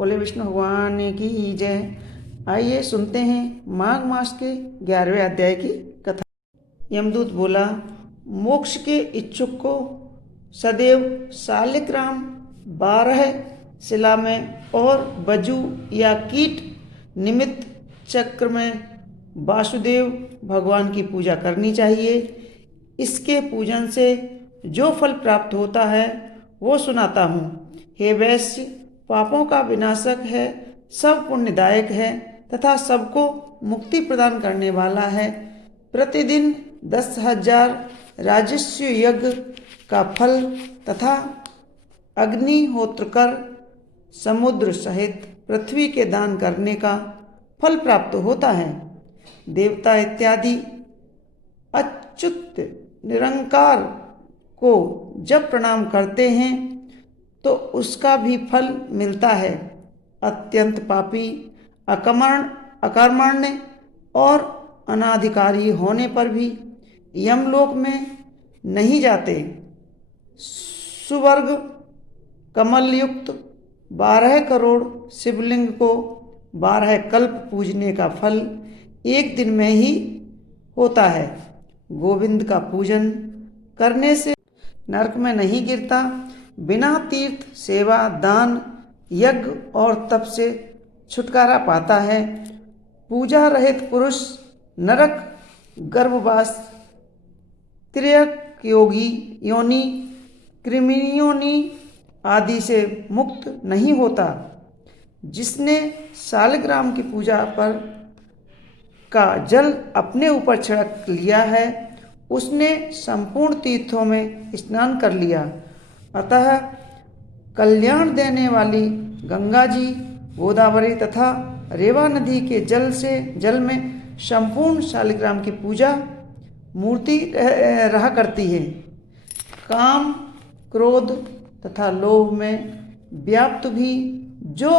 बोले विष्णु भगवान की जय। आइए सुनते हैं माघ मास के 11वें अध्याय की कथा। यमदूत बोला, मोक्ष के इच्छुक को सदैव शालिग्राम 12 शिला में और बजू या कीट निमित्त चक्र में वासुदेव भगवान की पूजा करनी चाहिए। इसके पूजन से जो फल प्राप्त होता है वो सुनाता हूँ। हे वैश्य, पापों का विनाशक है, सब पुण्यदायक है तथा सबको मुक्ति प्रदान करने वाला है। प्रतिदिन 10,000 राजस्व यज्ञ का फल तथा अग्निहोत्र कर समुद्र सहित पृथ्वी के दान करने का फल प्राप्त होता है। देवता इत्यादि अच्युत निरंकार को जब प्रणाम करते हैं तो उसका भी फल मिलता है। अत्यंत पापी, अकर्मण्य और अनाधिकारी होने पर भी यमलोक में नहीं जाते। सुवर्ग कमल युक्त 12 करोड़ शिवलिंग को 12 कल्प पूजने का फल एक दिन में ही होता है। गोविंद का पूजन करने से नरक में नहीं गिरता। बिना तीर्थ सेवा, दान, यज्ञ और तप से छुटकारा पाता है। पूजा रहित पुरुष नरक, गर्भवास, त्रियक योनि, कृमियोनि आदि से मुक्त नहीं होता। जिसने शालिग्राम की पूजा पर का जल अपने ऊपर छिड़क लिया है उसने संपूर्ण तीर्थों में स्नान कर लिया। अतः कल्याण देने वाली गंगा जी, गोदावरी तथा रेवा नदी के जल में संपूर्ण शालिग्राम की पूजा मूर्ति रहा करती है। काम, क्रोध तथा लोभ में व्याप्त भी जो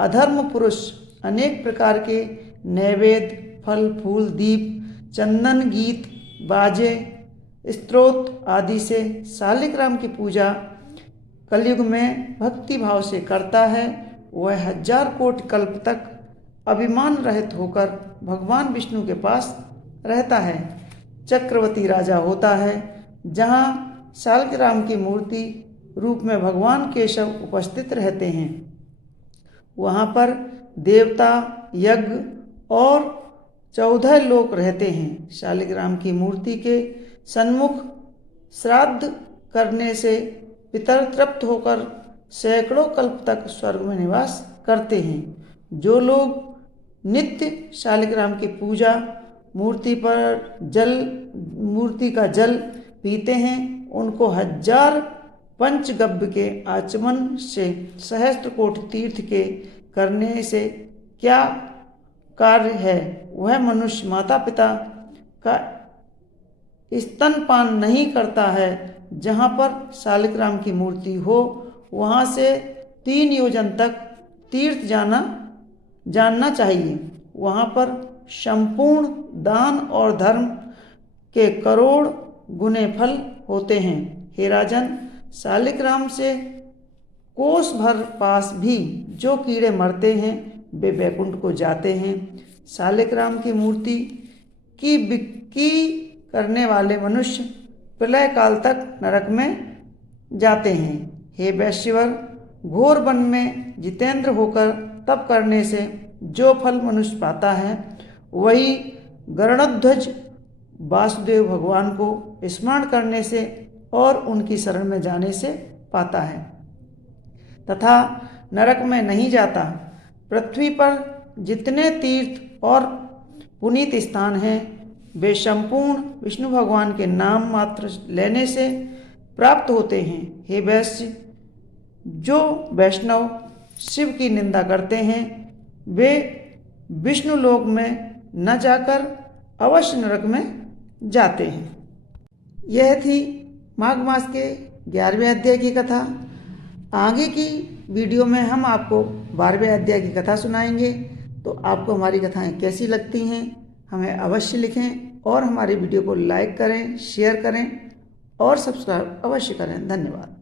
अधर्म पुरुष अनेक प्रकार के नैवेद्य, फल, फूल, दीप, चंदन, गीत, बाजे, स्तोत्र आदि से शालिग्राम की पूजा कलयुग में भक्ति भाव से करता है, वह 1000 कोटि कल्प तक अभिमान रहित होकर भगवान विष्णु के पास रहता है। चक्रवर्ती राजा होता है। जहाँ शालिग्राम की मूर्ति रूप में भगवान केशव उपस्थित रहते हैं, वहाँ पर देवता, यज्ञ और 14 लोक रहते हैं। शालिग्राम की मूर्ति के सन्मुख श्राद्ध करने से पितर तृप्त होकर सैकड़ों कल्प तक स्वर्ग में निवास करते हैं। जो लोग नित्य शालिग्राम की पूजा मूर्ति का जल पीते हैं उनको 1000 पंचगव्य के आचमन से सहस्त्र कोटि तीर्थ के करने से क्या कार्य है। वह मनुष्य माता पिता का स्तनपान नहीं करता है। जहाँ पर शालिग्राम की मूर्ति हो वहाँ से 3 योजन तक तीर्थ जानना चाहिए। वहाँ पर संपूर्ण दान और धर्म के करोड़ गुने फल होते हैं। हे राजन, शालिग्राम से कोस भर पास भी जो कीड़े मरते हैं वे वैकुंठ को जाते हैं। शालिग्राम की मूर्ति की बिक्री करने वाले मनुष्य प्रलय काल तक नरक में जाते हैं। हे वैश्यवर, घोर वन में जितेंद्र होकर तप करने से जो फल मनुष्य पाता है वही गरुड़ध्वज वासुदेव भगवान को स्मरण करने से और उनकी शरण में जाने से पाता है तथा नरक में नहीं जाता। पृथ्वी पर जितने तीर्थ और पुनीत स्थान हैं वे संपूर्ण विष्णु भगवान के नाम मात्र लेने से प्राप्त होते हैं। हे वैश्य, जो वैष्णव शिव की निंदा करते हैं वे विष्णु लोक में न जाकर अवश्य नरक में जाते हैं। यह थी माघ मास के 11वें अध्याय की कथा। आगे की वीडियो में हम आपको 12वें अध्याय की कथा सुनाएंगे। तो आपको हमारी कथाएं कैसी लगती हैं हमें अवश्य लिखें और हमारी वीडियो को लाइक करें, शेयर करें और सब्सक्राइब अवश्य करें। धन्यवाद।